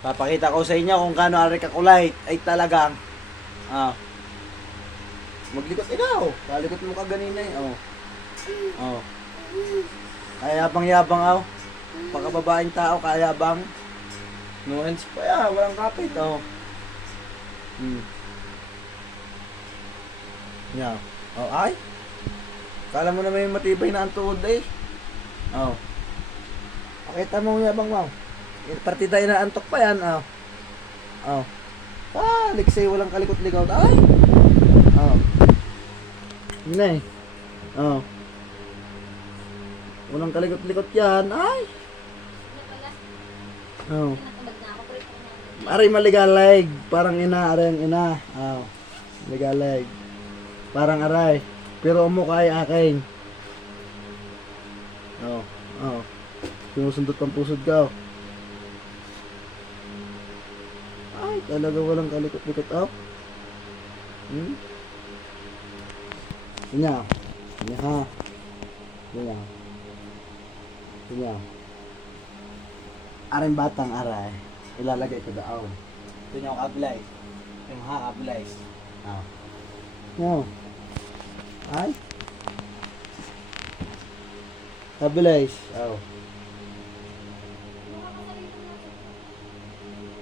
Papakita ko sa inyo kung gaano ari kakulay ay talagang ah maglikot ikaw. Kalikot mo ka ganina eh. Oh. Oh. Kayabang-yabang aw. Pagkababaeng tao kayabang. No hands pa ya, walang kapit oh. Yeah. Oh, ay. Kala mo na may matibay na ang tuhod eh. Oh. Pakita mo yabang mo. Partida na antok pa yan, oh. Oh. Ah, liksay walang kalikot-likaw. Ay. Oh. Yun na eh. Oh. Walang kalikot-likot yan. Ay. Oh. Aray maligalig. Parang ina, aray ang ina. Oh. Maligalig. Parang aray. Pero umukha ay akin. Oh. Oh. Sinusundot pang pusod ka, oh. Ay, talaga walang kalikot-likot, oh. Ganyan. Ganyan, ha. Ganyan. Ganyan. Aring batang aray. Ilalagay ko daon. Ito niyo ang kablay. Yung kablay. Oh. No. Ay. Kablay. Oh.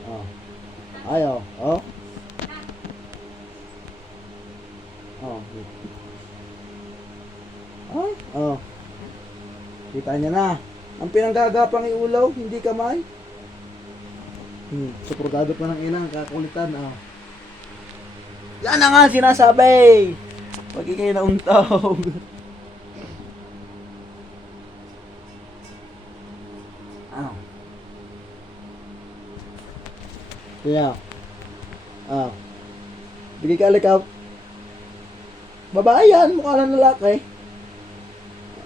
Oh. Ay, oh. Oh. Oh. Ay, oh. Kita niya na. Ang pinanggagapang iulaw, hindi kamay. Suportado pa ng inang kakulitan, oh. Yan na nga sinasabi. Pag ikay nauntog. Oh. Kaya. Ah. Bigay ka alikaw. Babae yan, mukha lang lalaki.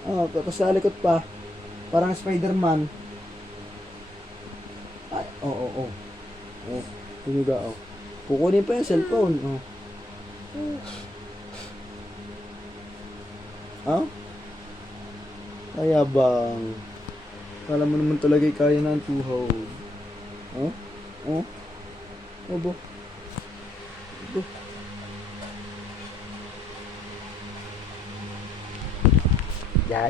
Oh, tapos sa likod pa. Parang Spider-Man. Ay, oo. Oh, tumuga, oh. Kukunin pa yung cellphone, oh. Oh? Kaya bang? Kala mo naman talaga kaya na ang tuhod. Oh? Oh? Obo. Obo. Ja.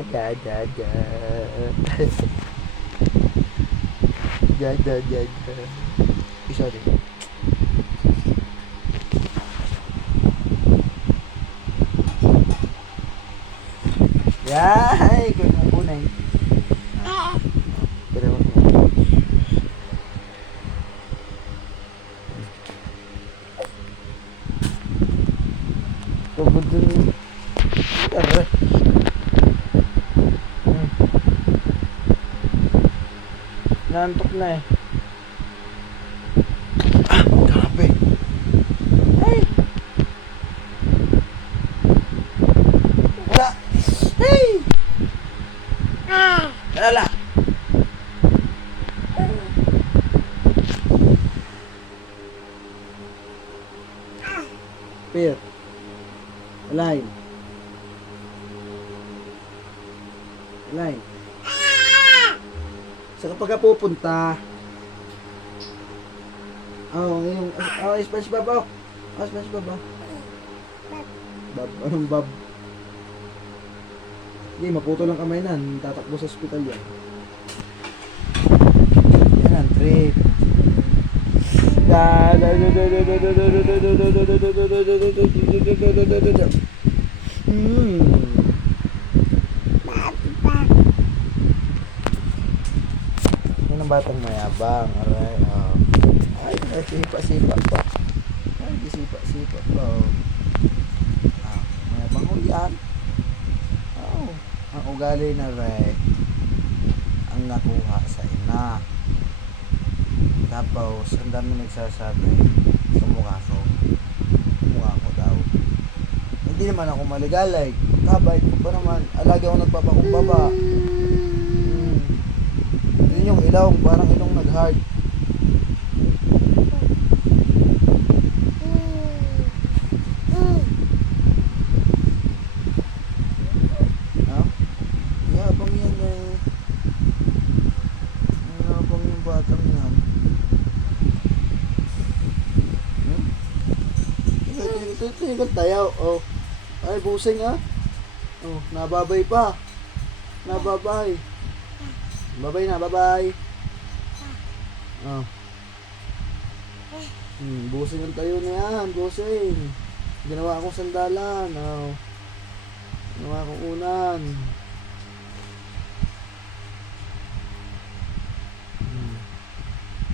Isa din. Yay! Kaya mo punay. Pero mo. Pagod dun. Tara. Nantok na eh. Ah, grabe. Ay. Wala. Hey. Lala. Peer. Align. Align. Sa kapag pupunta. SpongeBob, oh. SpongeBob, oh. Bob, anong Bob? Hindi, maputo lang kamay na. Tatakbo sa ospital yan. Yan ang trip. Yan ang batang mayabang. Aray, oh. Ay, sipa-sipa pa. Ay, sipa-sipa pa, oh. Ah, mayabang ho yan. Oh, ang ugali na rin ang nakuha sa ina. Tapos, ang dami nagsasabi, kumukha ko daw. Hindi naman ako maligalay. Kabait ko pa naman. Alagi ako nagpapakumbaba. Yun yung ilong, parang ilong nag-hard. Yabang yan eh. Yabang yung batang yan. Tingnan tayo. Oh. Ay, busing ah. Oh, nababay pa. Nababay. Babay na, babay. Oh. Busing ang tayo na yan, busing. Ginawa akong sandalan. Oh. Ginawa akong unan.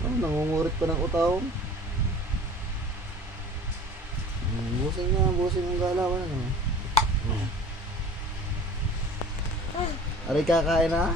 Oh, nangungurit pa ng utaw. Busing na, busing ang galawan. Oh. Aray kakain na.